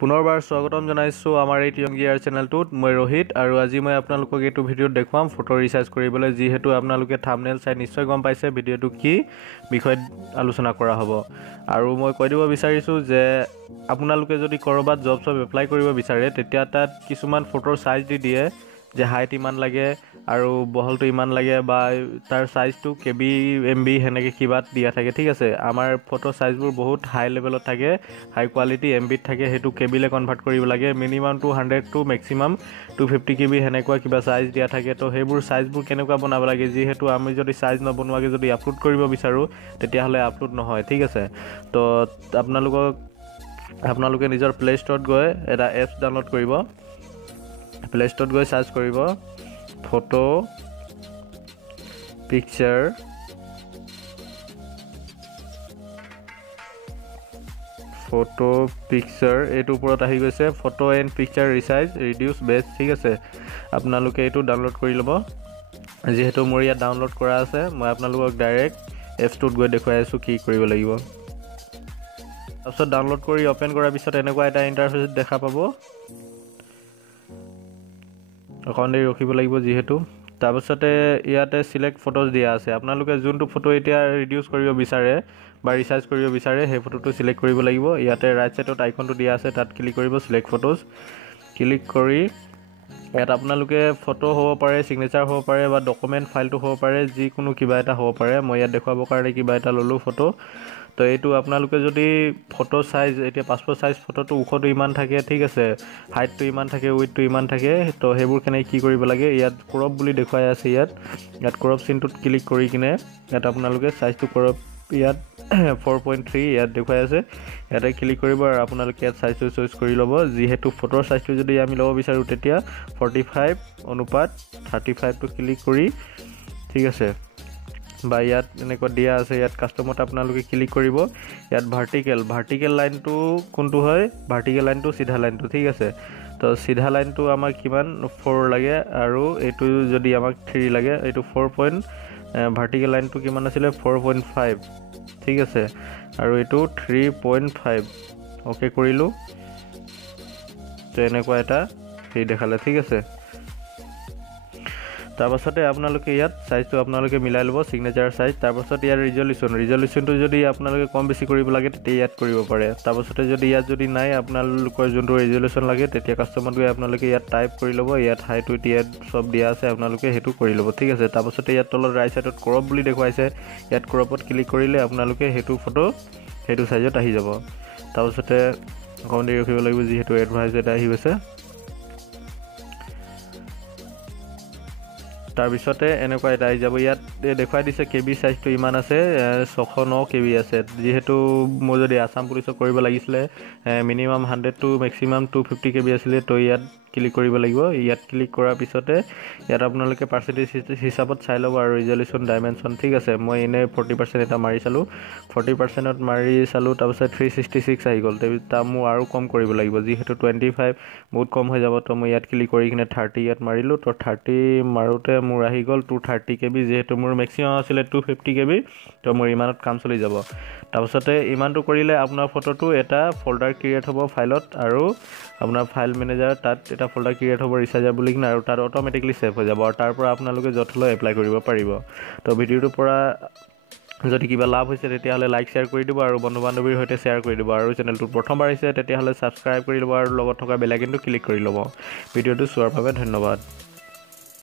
পুনৰবাৰ স্বাগতম জনাইছোঁ আমাৰ এই টিয়ন গিয়াৰ চেনেলটোত। মই ৰোহিত আৰু আজি মই আপোনালোকক এইটো ভিডিঅ'ত দেখুৱাম ফটো ৰিচাৰ্জ কৰিবলৈ। যিহেতু আপোনালোকে থাম্বনেইল চাই নিশ্চয় গম পাইছে ভিডিঅ'টো কি বিষয়ত আলোচনা কৰা হ'ব। আৰু মই কৈ দিব বিচাৰিছোঁ যে আপোনালোকে যদি ক'ৰবাত জব এপ্লাই কৰিব বিচাৰে তেতিয়া তাত কিছুমান ফটোৰ চাইজ দি দিয়ে যে হাইট ইমান লাগে আৰু বহলটো ইমান লাগে বা তাৰ চাইজটো KB MB সেনেকৈ কিবা দিয়া থাকে, ঠিক আছে। আমাৰ ফটো চাইজবোৰ বহুত হাই লেভেলত থাকে, হাই কোৱালিটি MBত থাকে, সেইটো KBলৈ কনভাৰ্ট কৰিব লাগে। মিনিমাম 200 টু মেক্সিমাম 250 KB সেনেকুৱা কিবা চাইজ দিয়া থাকে। তো সেইবোৰ চাইজবোৰ কেনেকুৱা বনাব লাগে, যিহেতু আমি যদি চাইজ নবনোৱাকৈ যদি আপলোড কৰিব বিচাৰোঁ তেতিয়াহ'লে আপলোড নহয়, ঠিক আছে। তো আপোনালোকে নিজৰ প্লে ষ্ট'ৰত গৈ এটা এপছ ডাউনলোড কৰিব। প্লে ষ্ট'ৰত গৈ চাৰ্চ কৰিব ফটো পিকচাৰ এইটোৰ ওপৰত আহি গৈছে photo and picture resize reduce best, ঠিক আছে। আপোনালোকে এইটো ডাউনলোড কৰি ল'ব। যিহেতু মোৰ ইয়াত ডাউনলোড কৰা আছে, মই আপোনালোকক ডাইৰেক্ট এপছটোত গৈ দেখুৱাই আছোঁ কি কৰিব লাগিব। তাৰপিছত ডাউনলোড কৰি অ'পেন কৰাৰ পিছত এনেকুৱা এটা ইণ্টাৰফেচ দেখা পাব। অকণ দেৰি ৰখিব লাগিব যিহেতু। তাৰপিছতে ইয়াতে চিলেক্ট ফটোজ দিয়া আছে। আপোনালোকে যোনটো ফটো এতিয়া ৰিডিউচ কৰিব বিচাৰে বা ৰিচাৰ্জ কৰিব বিচাৰে সেই ফটোটো চিলেক্ট কৰিব লাগিব। ইয়াতে ৰাইট ছাইডত আইকনটো দিয়া আছে, তাত ক্লিক কৰিব, চিলেক্ট ফটোজ ক্লিক কৰি ইয়াত আপোনালোকে ফটো হ'ব পাৰে, ছিগনেচাৰ হ'ব পাৰে বা ডকুমেণ্ট ফাইলটো হ'ব পাৰে, যিকোনো কিবা এটা হ'ব পাৰে। মই ইয়াত দেখুৱাবৰ কাৰণে কিবা এটা ল'লোঁ ফটো। তো এইটো আপোনালোকে যদি ফটো চাইজ এতিয়া পাছপোৰ্ট চাইজ ফটোটো ওখটো ইমান থাকে, ঠিক আছে, হাইটটো ইমান থাকে, উইথটো ইমান থাকে, তো সেইবোৰ কেনেকৈ কি কৰিব লাগে ইয়াত ক্ৰপ বুলি দেখুৱাই আছে। ইয়াত ক্ৰপ চিনটোত ক্লিক কৰি কিনে ইয়াত আপোনালোকে চাইজটো ক্ৰপ ইয়াত 4.3 ইয়াত দেখুৱাই আছে, ইয়াতে ক্লিক কৰিব আৰু আপোনালোকে ইয়াত চাইজটো চইচ কৰি ল'ব। যিহেতু ফটোৰ চাইজটো যদি আমি ল'ব বিচাৰোঁ তেতিয়া 45:35টো ক্লিক কৰি, ঠিক আছে, বা ইয়াত এনেকুৱা দিয়া আছে। ইয়াত কাষ্টমত আপোনালোকে ক্লিক কৰিব। ইয়াত ভাৰ্টিকেল লাইনটো কোনটো হয়, ভাৰ্টিকেল লাইনটো চিধা লাইনটো, ঠিক আছে। তো চিধা লাইনটো আমাক কিমান 4 লাগে আৰু এইটো যদি আমাক 3 লাগে, এইটো ভাৰ্টিকেল লাইনটো কিমান আছিলে 4.5, ঠিক আছে, আৰু এইটো 3.5 অ'কে কৰিলোঁ। তো এনেকুৱা এটা হেৰি দেখালে, ঠিক আছে। তাৰপাছতে আপোনালোকে ইয়াত চাইজটো আপোনালোকে মিলাই ল'ব, ছিগনেচাৰ চাইজ। তাৰপাছত ইয়াৰ ৰিজলিউশ্যনটো যদি আপোনালোকে কম বেছি কৰিব লাগে তেতিয়া ইয়াত কৰিব পাৰে। তাৰপাছতে ইয়াত যদি নাই আপোনালোকৰ যোনটো ৰিজলিউশ্যন লাগে তেতিয়া কাষ্টমাৰত গৈ আপোনালোকে ইয়াত টাইপ কৰি ল'ব। ইয়াত হাইট উইথ ইয়াত চব দিয়া আছে, আপোনালোকে সেইটো কৰি ল'ব, ঠিক আছে। তাৰপাছতে ইয়াত তলত ৰাইট ছাইডত ক্ৰপ বুলি দেখুৱাইছে, ইয়াত ক্ৰপত ক্লিক কৰিলে আপোনালোকে সেইটো ফটো সেইটো চাইজত আহি যাব। তাৰপাছতে অকণ দেৰি ৰখিব লাগিব যিহেতু এডভাইচ এটা আহি গৈছে। তাৰপিছতে এনেকুৱা এটা আহি যাব। ইয়াত দেখুৱাই দিছে KB চাইজটো ইমান আছে, 609 KB আছে। যিহেতু মই যদি আছাম পুলিচক কৰিব লাগিছিলে মিনিমাম 100 টু মেক্সিমাম 250 KB আছিলে, তো ইয়াত ক্লিক কৰিব লাগিব। ইয়াত ক্লিক কৰাৰ পিছতে ইয়াত আপোনালোকে পাৰ্চেণ্টেজ হিচাপত চাই ল'ব আৰু ৰিজলিউশ্যন ডাইমেনশ্যন, ঠিক আছে। মই এনেই 40% এটা মাৰি চালোঁ, 40%ত মাৰি চালোঁ। তাৰপিছত 366 আহি গ'ল। তাৰ মোৰ আৰু কম কৰিব লাগিব, যিহেতু 25 বহুত কম হৈ যাব। তো মই ইয়াত ক্লিক কৰি কিনে 30 ইয়াত মাৰিলোঁ। তো 30 মাৰোঁতে মোৰ আহি গ'ল 230 KB, যিহেতু মোৰ মেক্সিমাম আছিলে 250 KB, তো মোৰ ইমানত কাম চলি যাব। তাৰপাছতে ইমানটো কৰিলে আপোনাৰ ফটোটো এটা ফল্ডাৰ ক্ৰিয়েট হ'ব ফাইলত, আৰু আপোনাৰ ফাইল মেনেজাৰ তাত এটা ফল্ডাৰ ক্ৰিয়েট হ'ব ৰিচাৰ্জাৰ বুলি কিনে, আৰু তাত অট'মেটিকলি ছেভ হৈ যাব, আৰু তাৰ পৰা আপোনালোকে য'ত হ'লেও এপ্লাই কৰিব পাৰিব। তো ভিডিঅ'টোৰ পৰা যদি কিবা লাভ হৈছে তেতিয়াহ'লে লাইক শ্বেয়াৰ কৰি দিব আৰু বন্ধু বান্ধৱীৰ সৈতে শ্বেয়াৰ কৰি দিব। আৰু চেনেলটোত প্ৰথমবাৰ আহিছে তেতিয়াহ'লে ছাবস্ক্ৰাইব কৰি ল'ব আৰু লগত থকা বেল আইকনটো ক্লিক কৰি ল'ব। ভিডিঅ'টো চোৱাৰ বাবে ধন্যবাদ।